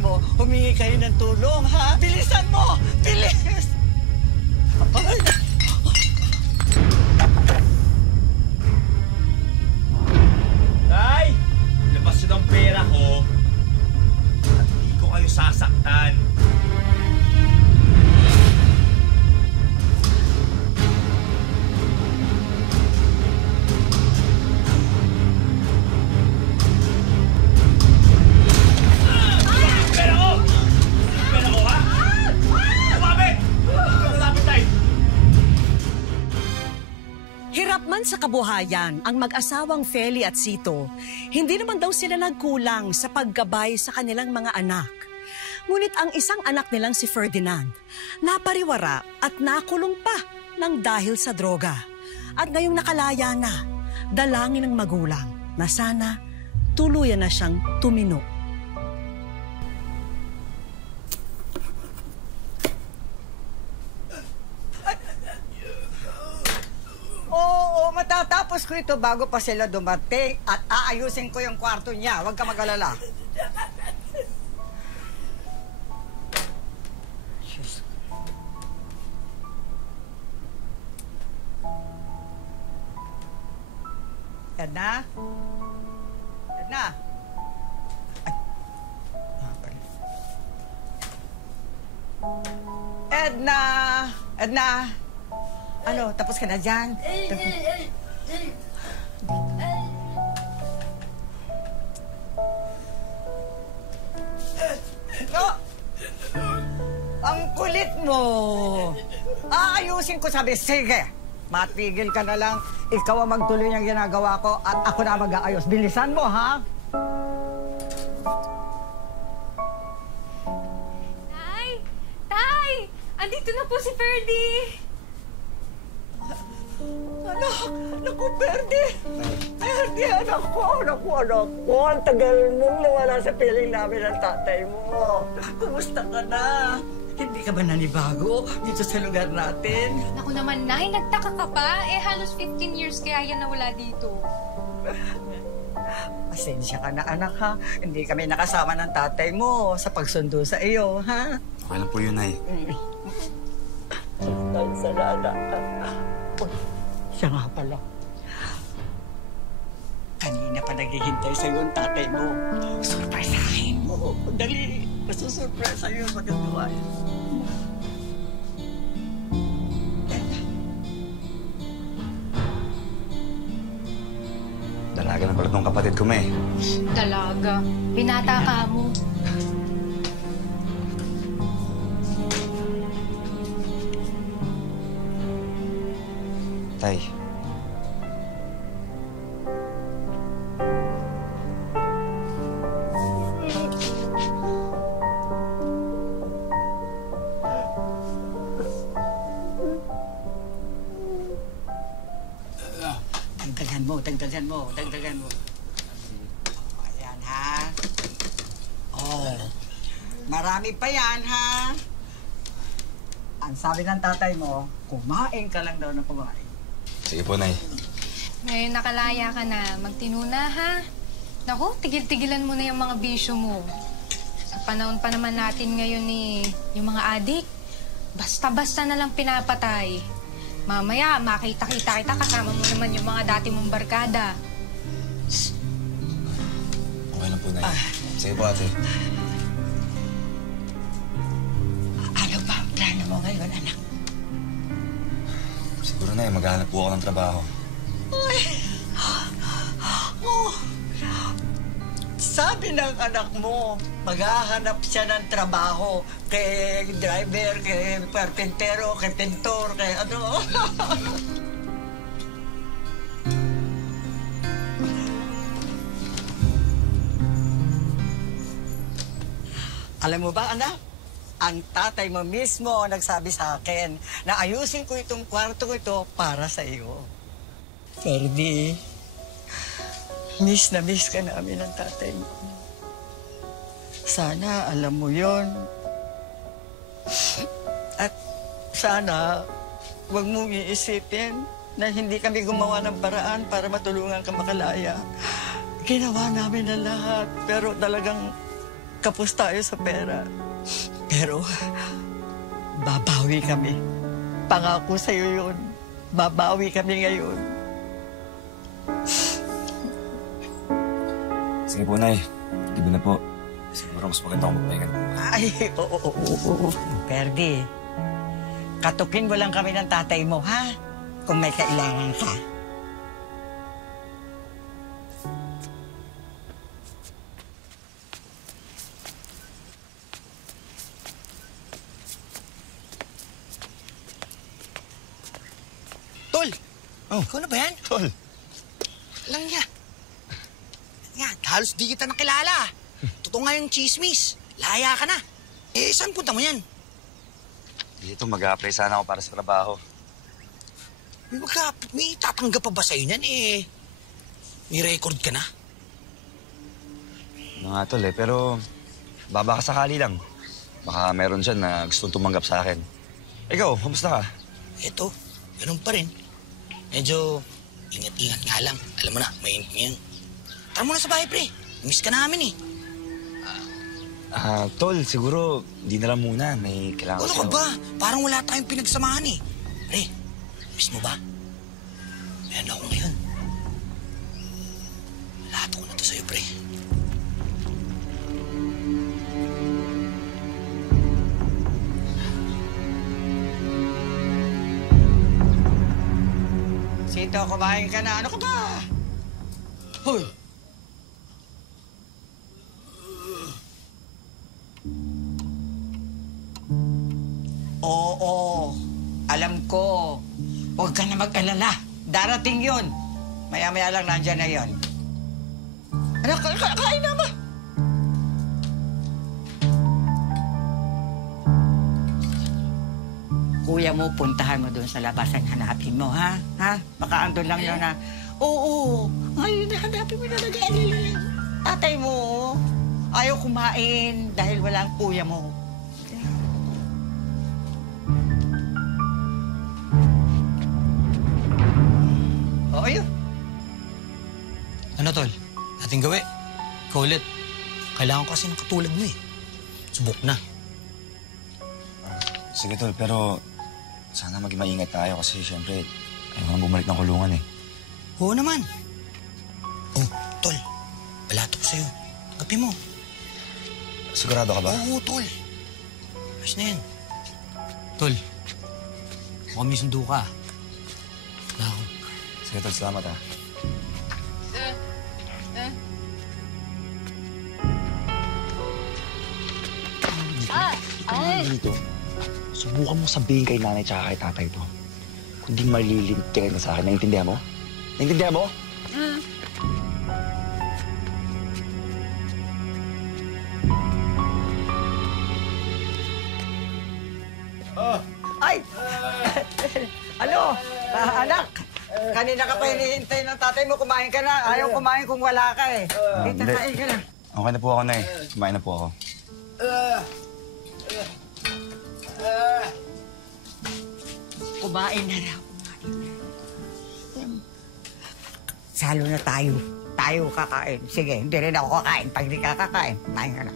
mo, humingi kayo ng tulong, ha? Bilisan mo! Bilis! Ay! Tay! Labas yun ang pera ko at hindi ko kayo sasaktan. Hirap man sa kabuhayan ang mag-asawang Feli at Sito, hindi naman daw sila nagkulang sa paggabay sa kanilang mga anak. Ngunit ang isang anak nilang si Ferdinand, napariwara at nakulong pa ng dahil sa droga. At ngayong nakalaya na, dalangin ng magulang na sana tuluyan na siyang tumino. Oo, matatapos ko ito bago pa sila dumating at aayusin ko yung kwarto niya. Huwag ka mag-alala. Edna? Edna? Ay. Edna! Edna! Ano, tapos ka na dyan? No! Ang kulit mo! Aayusin ko sabi, sige! Matigil ka na lang. Ikaw ang magtuloy ng ginagawa ko at ako na mag-aayos. Bilisan mo, ha? Tay! Tay! Andito na po si Ferdy! Anak! Naku, Ferdy! Ferdy, anak ko! Naku, anak ko! Ang tagal mong nawala sa piling namin ng tatay mo. Kumusta ka na? Hindi ka ba nanibago dito sa lugar natin? Naku naman, Nay, nagtaka ka pa. Eh, halos 15 years kaya yan nawala dito. Pasensya ka na, anak, ha? Hindi kami nakasama ng tatay mo sa pagsundo sa iyo, ha? Okay lang po yun, Nay. Salamat. Siya nga pala. Kanina pa naghihintay sa'yo ang tatay mo. Surpresahin mo. Dali. Masusurpresa sa'yo. Magagawa yun. Dalaga na pala tong kapatid ko, May. Dalaga. Binata ka mo. Tay. Dagdagan mo. Ayan, ha? Oh. Marami pa yan, ha? Ang sabi ng tatay mo, kumain ka lang daw na kumain. Sige po, Nay. Ngayon nakalaya ka na. Magtinuna, ha? Naku, tigil-tigilan mo na yung mga bisyo mo. Sa panahon pa naman natin ngayon yung mga adik, basta-basta na lang pinapatay. Mamaya, makita-kita kita, kasama mo naman yung mga dati mong barkada. Okay lang po, Nay. Sige po, ate. Ano ba ang plano mo ngayon, anak? Siguro, Nay, maghahanap po ako ng trabaho. Oh. Sabi ng anak mo, maghahanap siya ng trabaho kay driver, kay perpentero, kay pintor, kay ano. Alam mo ba, anak? Ang tatay mo mismo ang nagsabi sa akin na ayusin ko itong kwarto ito para sa iyo. Ferdy, miss na miss ka namin ng tatay mo. Sana alam mo yon. At sana huwag mong iisipin na hindi kami gumawa ng paraan para matulungan ka makalaya. Ginawa namin ang lahat, pero talagang kapos tayo sa pera. Pero, babawi kami. Pangako sa'yo yun. Babawi kami ngayon. Sige po, Nay. Gabi na po. Siguro mas maganda akong magpahinga. Ay, oo. Perdi, katukin mo lang kami ng tatay mo, ha? Kung may kailangan ka. Tol! Oh. Ikaw na ba yan? Tol! Lang niya. Yan, halos di kita nakilala. Totoo nga yung chismis. Laya ka na. Eh, saan punta mo yan? Dito, mag-a-apply sana ako para sa trabaho. May tatanggap pa ba sa'yo niyan eh? May record ka na? Ano nga, Tol, pero baba ka sakali lang. Baka meron dyan na gustong tumanggap sa akin. Ikaw, kamusta ka? Eto, ganun pa rin. Medyo ingat-ingat nga lang. Alam mo na, mainit ngayon. Tara muna sa bahay, pre. Miss ka namin eh. Tol, siguro di na lang muna. May kailangan Ano ka ba? Parang wala tayong pinagsamahan eh. Pre, miss mo ba? Meron ako ngayon. Lahat ko na to sa'yo, pre. Sito, kumain ka na. Ano ka ba? Hoy! Oo, alam ko. Huwag ka na mag-alala. Darating yun. Maya-maya lang nandyan na yun. Ano, kain na ba? Kuya mo, puntahan mo doon sa labasan. Hanapin mo, ha? Ha? Baka andun lang yun na. Oo, ngayon hanapin mo na nag-aalala. Tatay mo, ayaw kumain dahil walang kuya mo. Oo, yun. Ano, Tol? Ating gawi. Ikaw ulit. Kailangan ko kasi ng katulad mo eh. Subok na. Sige, Tol, pero sana maging maingat tayo kasi siyempre ayaw ko nang bumalik ng kulungan eh. Oo naman. Oh, Tol. Balato ko sa'yo. Tanggapin mo. Sigurado ka ba? Oo, Tol. Ayos na yan. Tol, mukhang may sundo ka. Wala ako. Sige, Tol, salamat ah. Dito, subukan mo sabihin kay nanay tsaka kay tatay to. Kung di malilintikin ka sa akin, naiintindihan mo? Naiintindihan mo? Ay! Ano? Anak! Kanina ka pa hinihintay ng tatay mo. Kumain ka na. Ayaw kumain kung wala ka eh. Dito, hindi. kain ka na. Okay na po ako, Nay. Kumain na po ako. Kumain na raw. Salo na tayo. Tayo kakain. Sige, hindi rin ako kakain. Pag hindi ka kakain, kumain ka na.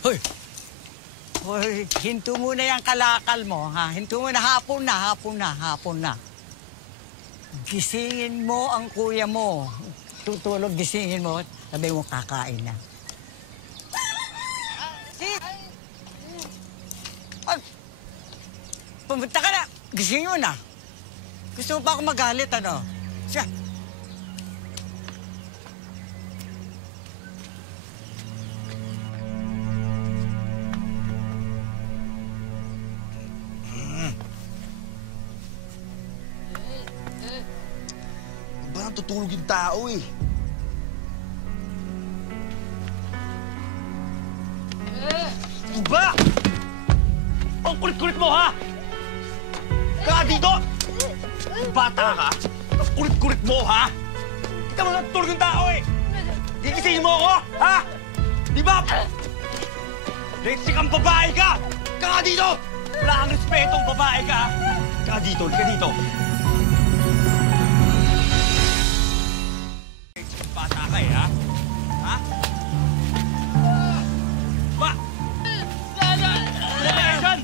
Hoy! Hoy, hinto mo na yung kalakal mo, ha? Hinto mo na, hapon na. Gisingin mo ang kuya mo. Tutulog, gisingin mo. Sabi mo, kakain na. Ay, pumunta ka na. Gisingin mo na. Gusto mo pa ako magalit, ano? Siya. Ba, tutulog yung tao eh. Ba? Ang kulit-kulit mo, ha? Ka dito! Bata ka? Ang kulit-kulit mo, ha? Kita mo natutulog yung tao, eh! Gigisingin mo ako, ha? Di ba? Lexi kang babae ka! Ka dito! Wala kang respetong babae ka, ha? Halika dito, halika dito. Bata ka ha? Ha? Ba? Ano ba yan?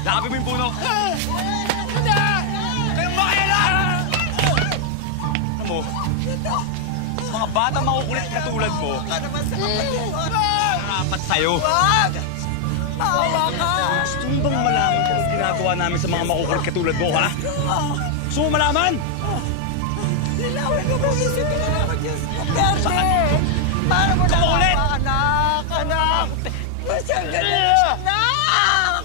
Lakapin mo yung puno. Kayong makailan! Alam mo, mga bata makukulit katulad mo, marapat sa'yo. Wag! Maawa ka! Gusto mo bang malaman kung anong ginagawa namin sa mga makukulit katulad mo, ha? Gusto mo malaman? Lilawin mo kung isipin na ako, Diyos ko. Perde! Paano mo na Ulit! anak? Anak! Masyang ganyan, anak!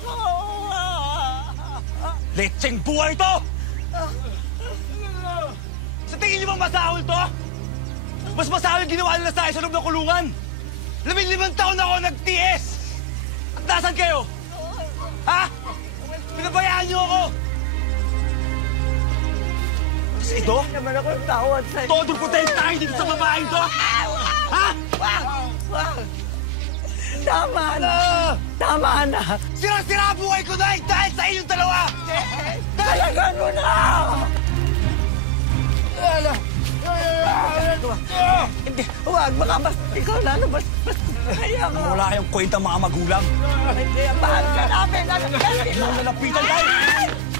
Letseng buhay to! Sa tingin niyo bang masahol to? Mas masahol yung ginawa nila sa akin sa loob ng kulungan. 15 taon ako nagtiis! At nasan kayo? Ha? Pinabayaan niyo ako! Kasi ito? Naman ako tawad sa'yo. Todong putahin tayo dito sa babaeng to! Ha? Wag! Tama na! Tama na! Sira-sira buhay ko dahil sa inyong dalawa! Talagan mo na! Hindi, huwag. Baka mas ikaw lalo mas kaya nga. Wala kayong kwenta mga magulang. Kaya mahal ka namin. Hindi mo nalapitan tayo!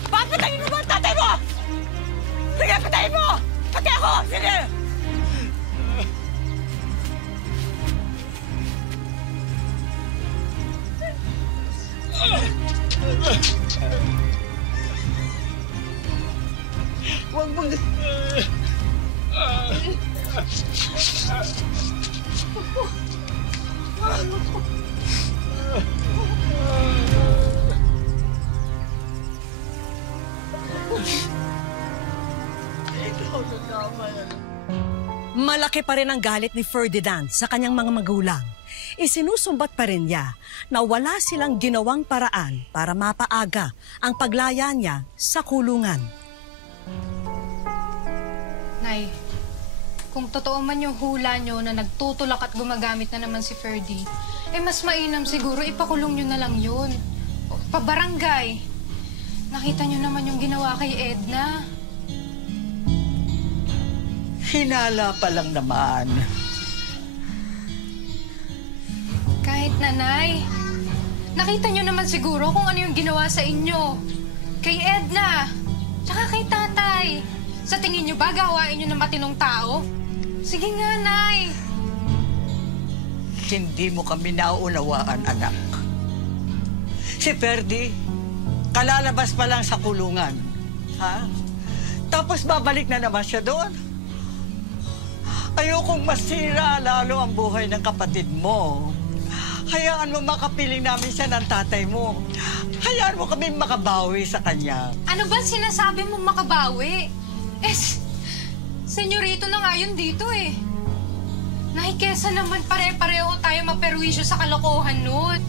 Papatayin mo ba ang tatay mo? Sige, patayin mo! Pati ako! Sige! Huwag mo... Malaki pa rin ang galit ni Ferdinand sa kanyang mga magulang. Isinusumbat pa rin niya na wala silang ginawang paraan para mapaaga ang paglaya niya sa kulungan. Nay, kung totoo man yung hula nyo na nagtutulak at gumagamit na naman si Ferdy, eh mas mainam siguro ipakulong nyo na lang yun. O, pabarangay. Nakita nyo naman yung ginawa kay Edna. Hinala pa lang naman. Kahit nanay, nakita nyo naman siguro kung ano yung ginawa sa inyo. Kay Edna, tsaka kay tatay. Sa tingin nyo ba gawain nyo ng matinong tao? Sige nga, Nay. Hindi mo kami nauunawaan, anak. Si Ferdy, kalalabas pa lang sa kulungan. Ha? Tapos babalik na naman siya doon. Ayokong masira lalo ang buhay ng kapatid mo. Hayaan mo makapiling namin siya ng tatay mo. Hayaan mo kami makabawi sa kanya. Ano ba sinasabi mo makabawi? Senyorito na nga yun dito eh. Nakikesa naman pare-pareho tayo maperwisyo sa kalokohan nun.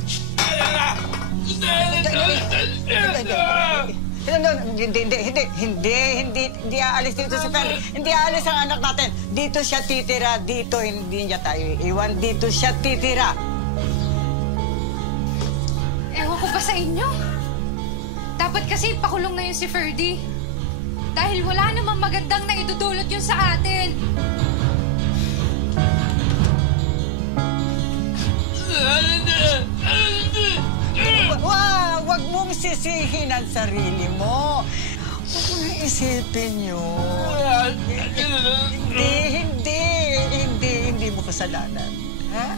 Hindi aalis dito si Ferdy. Hindi aalis ang anak natin. Dito siya titira. Dito hindi niya tayo iwan. Dito siya titira. Ewan ko ba sa inyo? Dapat kasi pakulong na yun si Ferdy. Dahil wala namang magandang na idudulot yun sa atin. Wag mong sisihin ang sarili mo. Huwag mo nang isipin yun. Hindi mo kasalanan. Ha?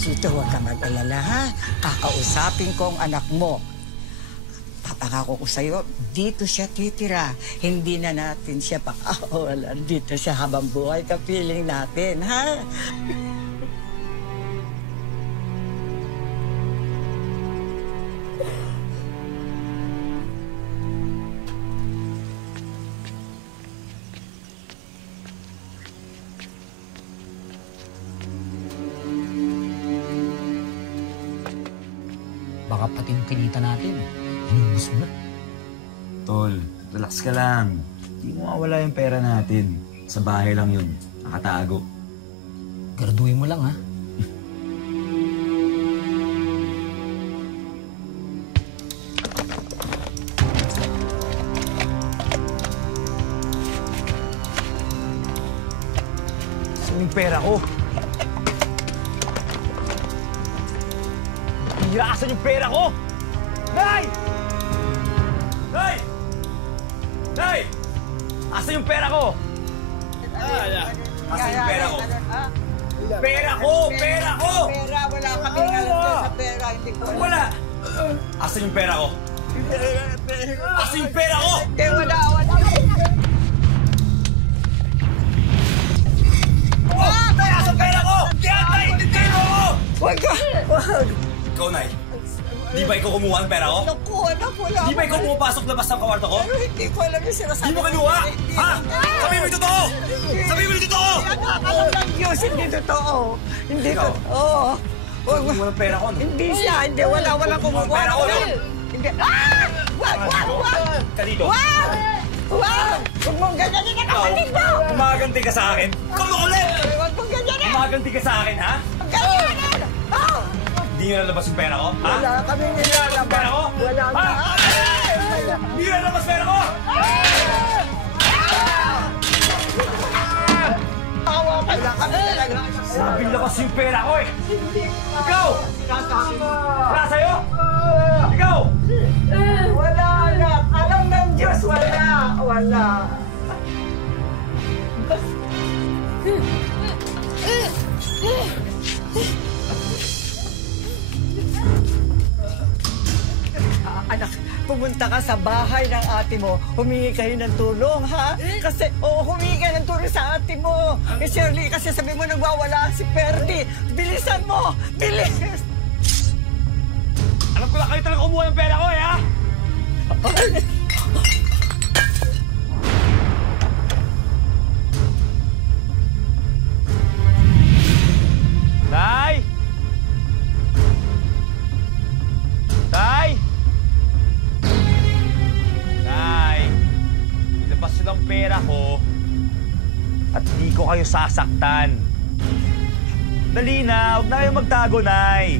Sito, huwag ka mag-alala, ha? Kakausapin ko ang anak mo. Papangako ko sa'yo, dito siya titira. Hindi na natin siya pakawalan. Dito siya habang buhay, kapiling natin, ha? Baka pati yung kinita natin, inubos mo na. Tol, relax ka lang. Hindi mo mawala yung pera natin. Sa bahay lang yun. Nakatago. Graduhin mo lang, ha? Asan yung pera ko? Tira, asan yung pera ko? Nay! Nay! Nay! Asan yung pera ko? Asan yung pera ko? Pera ko! Pera ko! Pera, wala kami alam sa pera. Hindi ko alam. Wala! Asan yung pera ko? Asan yung pera ko? Hindi, wala. Tay, asan pera ko? Kaya, Tay! Tindihin mo ako! Wag ka! Wag! Ikaw, Nay. Di ba ikaw kumuha ng pera ko? Naku, anak, wala. Di ba ikaw pumapasok-labas ng kawarto ko? Pero hindi ko alam yung sinasabi. Di mo kinuha? Ha? Sabihin mo yung totoo! Sabihin mo yung totoo! Alam ng Diyos, hindi totoo. Hindi Ikaw? totoo. Wag, Kumuha ng pera ko, no? hindi siya. Hindi, wala kumukuha. Pera ko, no? Hindi. Ah! Wag! Ka dito. Wag! Huwag mong ganyanin ang kapatid mo! Umaganti ka sa akin? Kumukulit! Huwag mong ganyanin! Umaganti ka sa akin, ha? Ganyanin! Oh! Hindi nyo nalabas yung pera ko? Ha? Wala kami nilalabas. Pera ko? Wala Ha? na. Hindi nyo nalabas pera ko? Awa ka na kami talaga. Sabi labas yung pera ko, eh! Ikaw! Wala sa'yo? Ikaw! Wala na. Alam ng Diyos, wala. Anak, pumunta ka sa bahay ng ate mo, humingi kayo ng tulong, ha? Kasi, humingi ka ng tulong sa ate mo. Shirley, kasi sabi mo nagwawala si Perdi. Bilisan mo! Bilis! Alam ko na kayo talaga kumuha ng pera ko, eh, ha? Tay! Tay! Tay! Ilabas nyo ng pera ko at di ko kayo sasaktan. Dali na, huwag na kayong magtago, Nay.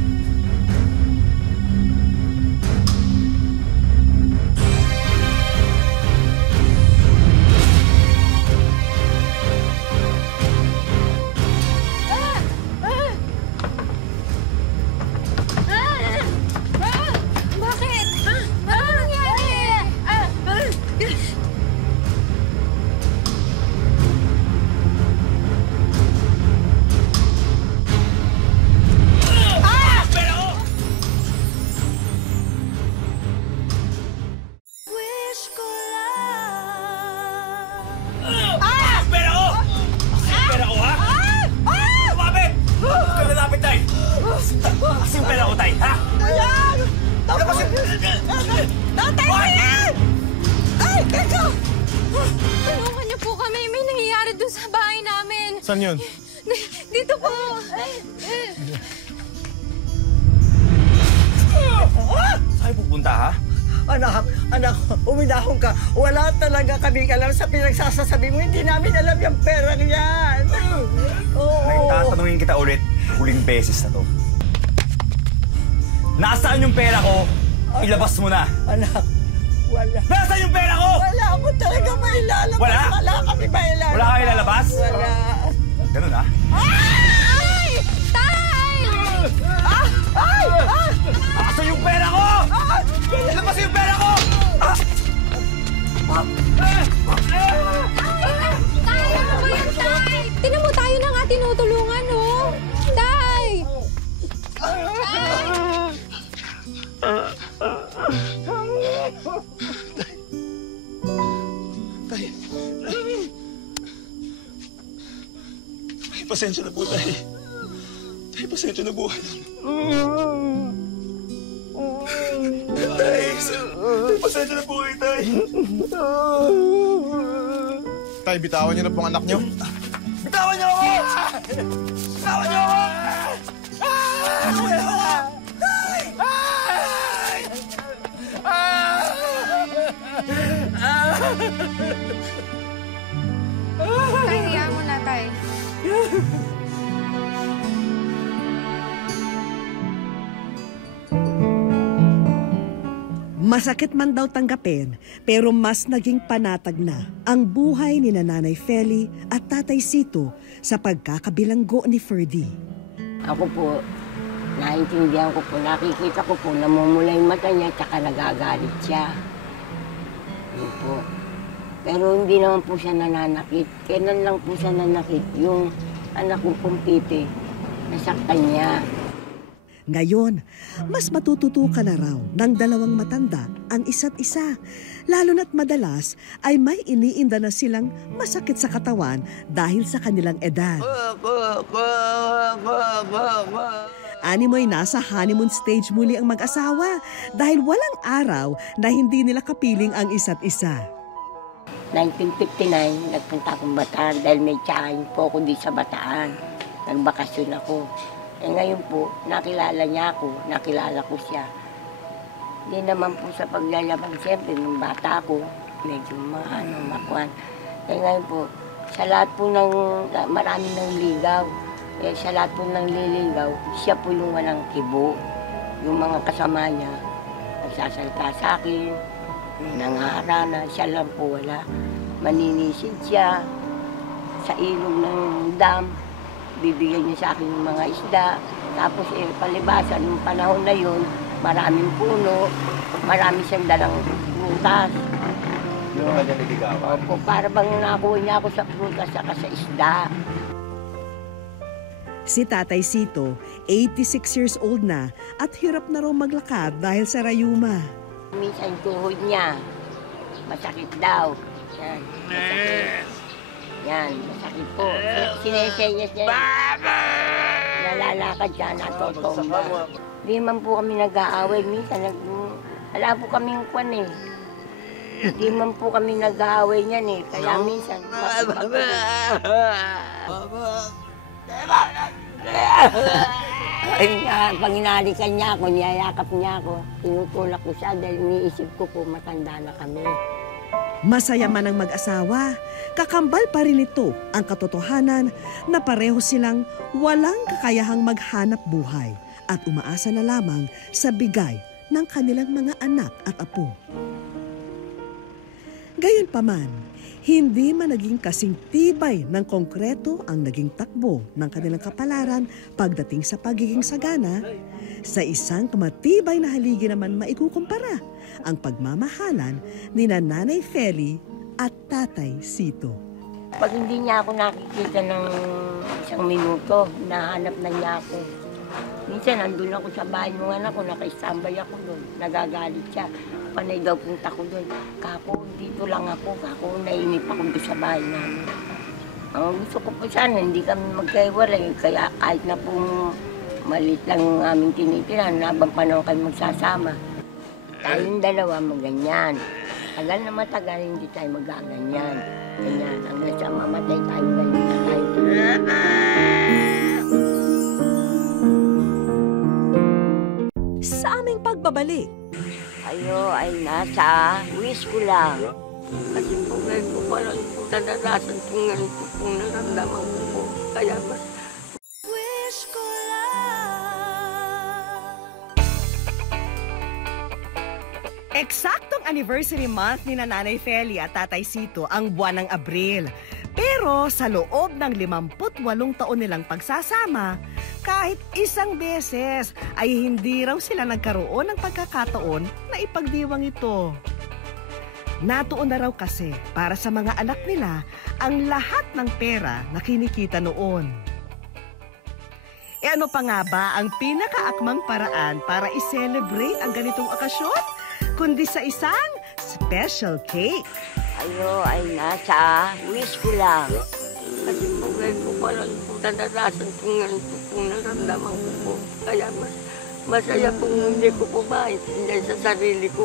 Bakit? Ano nangyari? Pera ko! Pera ko! Asan yung pera ko, ha? Lumapit! Huwag ka lalapit, Tay! Asan yung pera ko, Tay, ha? Ayan! Tapos! Tatay mo yan! Ay, teka! Tulungan niyo po kami. May nangyayari doon sa bahay namin. Saan yun? Dito po. Saan pupunta, ha? Anak, uminahon ka. Wala talaga kaming alam sa pinagsasasabi mo. Hindi namin alam yung perang yan. Nay, Oo. tatanungin kita ulit. Huling beses na to. Nasaan yung pera ko? Ilabas mo na. Anak, wala. Nasaan yung pera ko? Wala ako talaga mailalabas. Wala? Wala kami mailalabas. Wala kayo ilalabas? Wala. Ganun, ha? Ay! Tay! Asan yung pera ko? Ilabas yung pera ko! Tay, ano ba yan, Tay? Tinan mo, tayo na nga tinutulungan, oh. Tay! Tay, pasensya na po, Tay. Tay, pasensya na po. Tay, pasensya na po kayo, Tay. Tay, bitawan niyo na pong anak niyo. Bitawan niyo ako! Bitawan niyo ako! Tay, hayaan mo na, Tay. Masakit man daw tanggapin, pero mas naging panatag na ang buhay ni Nanay Feli at Tatay Sito sa pagkakabilanggo ni Ferdy. Ako po, naintindihan ko po, nakikita ko po, namumula yung mata niya, tsaka nagagalit siya. Yun po. Pero hindi naman po siya nananakit. Kailan lang po siya nanakit, yung anak ko pong Pipi, nasaktan niya. Ngayon, mas matututukan na raw ng dalawang matanda ang isa't isa. Lalo na't madalas ay may iniinda na silang masakit sa katawan dahil sa kanilang edad. Animoy nasa honeymoon stage muli ang mag-asawa dahil walang araw na hindi nila kapiling ang isa't isa. 1959, nagpunta akong Bataan dahil may tiyahin po ako di sa Bataan. Nagbakasyon ako. Ngayon po, nakilala niya ako, nakilala ko siya. Hindi naman po sa paglalabang, siyempre, nung bata ako, medyo makuhan. Ngayon po, sa lahat po ng, marami ng ligaw. Sa lahat po ng liligaw, siya po yung walang kibo. Yung mga kasama niya, nagsasalita sa akin, nangaharana, siya lang po wala. Maninisid siya sa ilog ng dam. Bibigyan niya sa akin yung mga isda. Tapos palibasan, yung panahon na yun, maraming puno, marami siyang dalang prutas. Yung naman niya niligawan? Opo, para bang nakuha niya ako sa prutas saka sa isda. Si Tatay Sito, 86 years old na at hirap na raw maglakad dahil sa rayuma. Minsan tuhod niya, masakit daw. Yan, masakit. Yan, masakit po. Sinesenyas niya. Nalalakad siya, natutomba. Hindi man po kami nag-aaway. Minsan, wala po kaming kwan eh. Hindi man po kami nag-aaway niyan eh. Kaya minsan, pag inalikan niya ako, niyayakap niya ako, tinutulak ko siya dahil iniisip ko po matanda na kami. Masaya man ang mag-asawa, kakambal pa rin ito ang katotohanan na pareho silang walang kakayahang maghanap buhay at umaasa na lamang sa bigay ng kanilang mga anak at apo. Gayunpaman, hindi man naging kasing tibay ng konkreto ang naging takbo ng kanilang kapalaran pagdating sa pagiging sagana, sa isang matibay na haligi naman maikukumpara ang pagmamahalan ni Nanay Feli at Tatay Sito. Pag hindi niya ako nakikita ng isang minuto, nahanap na niya ako. Minsan nandun ako sa bahay ng anak ko, naka-standby ako doon, nagagalit siya. Panay daw punta ko doon. Kako, dito lang ako, kako, nainip ako doon sa bahay namin. Ang gusto ko po sana, hindi kami magkaiwalay, kaya kahit na pong maliit lang ang aming tinitiran, habang panahon kayo magsasama. Tayong dalawa maganyan. Tagal na matagal, hindi tayo magaganyan. Ganyan, hanggang sa mamatay tayo, ganyan na tayo. Sa aming pagbabalik, Ayo ay nasa wish ko lang. Kasi po ngayon po parang po nadarasan po ngayon po naramdaman ko po. Kaya mas wish ko eksaktong anniversary month ni Nanay Feli at Tatay Sito ang buwan ng Abril. Pero sa loob ng 58 taon nilang pagsasama, kahit isang beses ay hindi raw sila nagkaroon ng pagkakataon na ipagdiwang ito. Natuon na raw kasi para sa mga anak nila ang lahat ng pera na kinikita noon. E ano pa nga ba ang pinakaakmang paraan para i-celebrate ang ganitong okasyon? Kundi sa isang special cake. ayo ay nasa wish ko lang. Kasi po ngayon po parang po nadarasan po ngayon po naramdaman ko po. Kaya masaya po hindi ko po maintindihan sa sarili ko.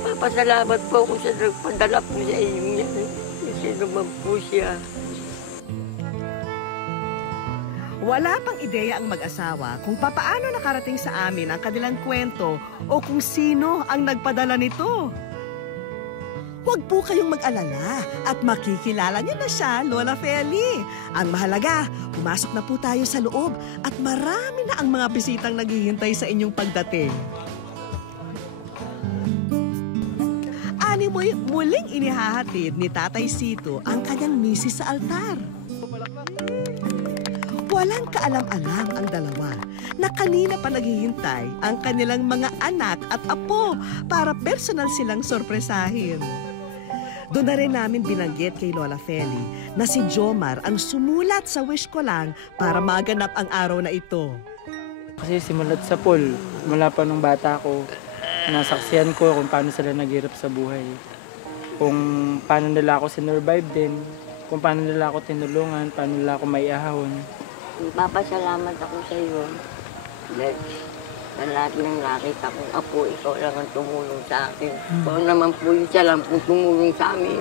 Papasalamat po ako sa nagpadala po sa inyo yan. Sino man po siya. Wala pang ideya ang mag-asawa kung papaano nakarating sa amin ang kanilang kwento o kung sino ang nagpadala nito. Huwag po kayong mag-alala at makikilala niyo na siya, Lola Feli. Ang mahalaga, pumasok na po tayo sa loob at marami na ang mga bisitang naghihintay sa inyong pagdating. muling inihahatid ni Tatay Sito ang kanyang misis sa altar. Walang kaalam-alam ang dalawa na kanina pa naghihintay ang kanilang mga anak at apo para personal silang sorpresahin. Doon na rin namin binanggit kay Lola Feli na si Jomar ang sumulat sa wish ko lang para maganap ang araw na ito. Kasi simulat sa pool, mula pa nung bata ko, nasaksihan ko kung paano sila naghirap sa buhay. Kung paano nila ako sinurvive din, kung paano nila ako tinulungan, paano nila ako maiahon. Papasalamat ako sa iyo. Dahil sa lahat ng nakita kong apo, ikaw lang ang tumulong sa akin. Ikaw naman po yung siya lang pong tumulong sa amin.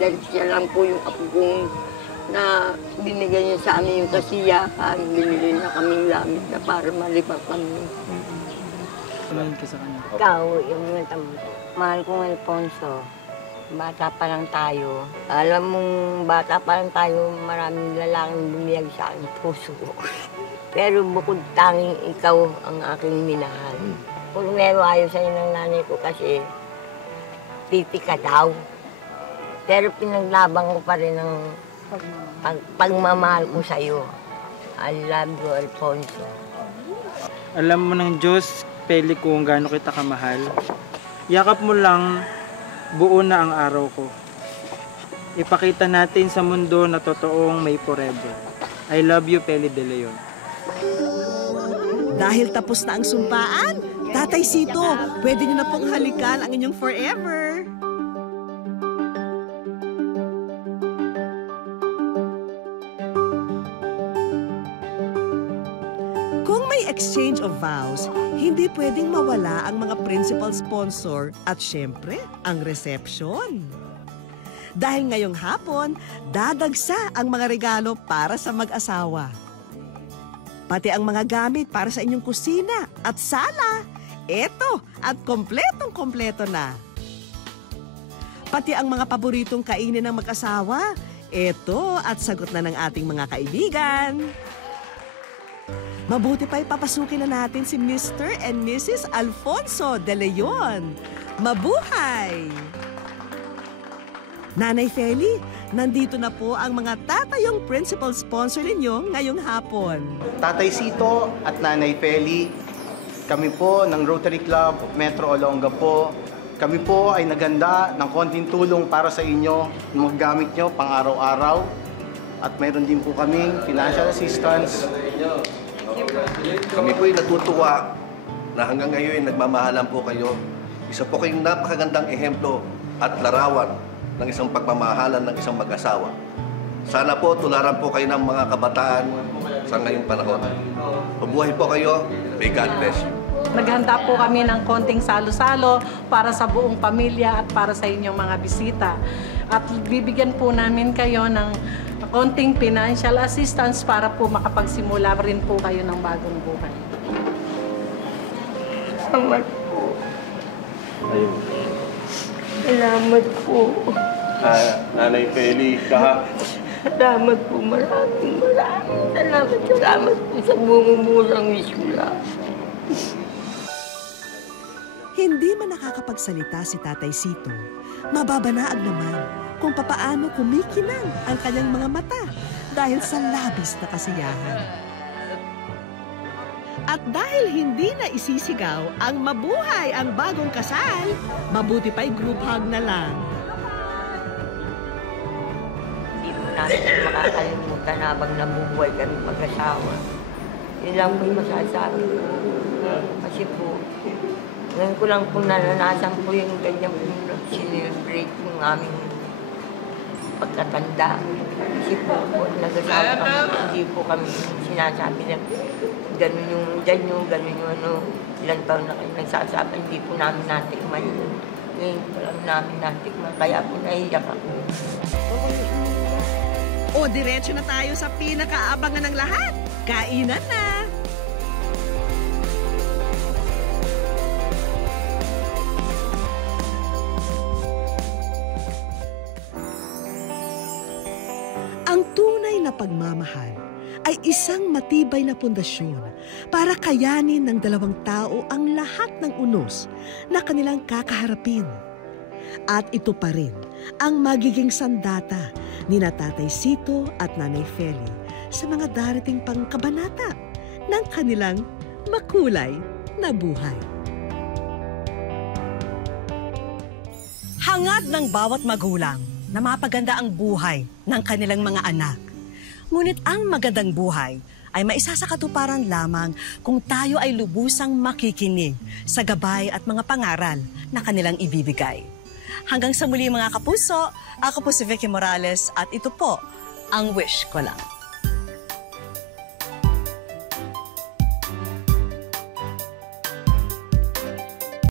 Dahil siya lang po yung apo kong na binigay niya sa amin yung kasiyahan. Binili na kaming lamit na para malibang kami. Kumain ka sa kanya. Ikaw, yung mahal kong Alfonso, bata pa lang tayo. Alam mong bata pa lang tayo, maraming lalaking bumiyag sa aking puso. Pero bukod tanging ikaw ang aking minahal. Kung meron ayaw sa'yo ng nanay ko kasi pipi ka daw. Pero pinaglaban ko pa rin ang pagmamahal ko sa'yo. I love you, Alfonso. Alam mo ng Diyos, Feli, kung gaano kita kamahal. Yakap mo lang, buo na ang araw ko. Ipakita natin sa mundo na totoong may forever. I love you, Feli De Leon. Dahil tapos na ang sumpaan, Tatay Sito, pwede niyo na pong halikan ang inyong forever. Kung may exchange of vows, hindi pwedeng mawala ang mga principal sponsor at syempre, ang reception. Dahil ngayong hapon, dadagsa ang mga regalo para sa mag-asawa. Pati ang mga gamit para sa inyong kusina at sala. Eto, at kompletong-kompleto na. Pati ang mga paboritong kainin ng mag-asawa. Eto, at sagot na ng ating mga kaibigan. Mabuti pa ipapasukin na natin si Mr. and Mrs. Alfonso De Leon. Mabuhay! Nanay Feli, nandito na po ang mga tatayong principal sponsor ninyo ngayong hapon. Tatay Sito at Nanay Feli, kami po ng Rotary Club of Metro Olonga po. Kami po ay naganda ng konting tulong para sa inyo, mga gamit nyo pang araw-araw. At mayroon din po kaming financial assistance. Kami po ay natutuwa na hanggang ngayon nagmamahalan po kayo. Isa po kayong napakagandang ehemplo at larawan ng isang pagmamahalan ng isang mag-asawa. Sana po tularan po kayo ng mga kabataan sa ngayong panahon. Mabuhay po kayo. May God bless you. Naghanda po kami ng konting salo-salo para sa buong pamilya at para sa inyong mga bisita. At bibigyan po namin kayo ng konting financial assistance para po makapagsimula rin po kayo ng bagong buhay. Salamat po. Salamat po. Nanay Feli, Salamat po. Maraming salamat po sa bumumurang wisula. Hindi man nakakapagsalita si Tatay Sito, mababanaag naman kung papaano kumikinang ang kanyang mga mata dahil sa labis na kasiyahan. At dahil hindi na isisigaw ang mabuhay ang bagong kasal, mabuti pa'y group hug na lang. Hindi mo namin makakalimutan habang nabubuhay kami mag-asawa. Yun lang po yung masasabi ko. Kasi po, ngayon ko lang po naranasan po yung ganyan po celebrate yung aming pagkatanda. Kasi po, nag-asawa kami, hindi po kami sinasabi na gano'n yung dyan yung, gano'n yung ano, ilang taon na kayo nagsasabi, hindi po namin natikman yun. Ngayon po lang namin natikman, kaya po naiyak ako. O diretso na tayo sa pinakaabangan ng lahat. Kainan na! Ang tunay na pagmamahal ay isang matibay na pundasyon para kayanin ng dalawang tao ang lahat ng unos na kanilang kakaharapin. At ito pa rin ang magiging sandata ni Tatay Sito at Nanay Feli sa mga darating pang kabanata ng kanilang makulay na buhay. Hangad ng bawat magulang na mapaganda ang buhay ng kanilang mga anak. Ngunit ang magandang buhay ay maisasakatuparan lamang kung tayo ay lubusang makikinig sa gabay at mga pangaral na kanilang ibibigay. Hanggang sa muli mga kapuso, ako po si Vicky Morales at ito po ang Wish Ko Lang.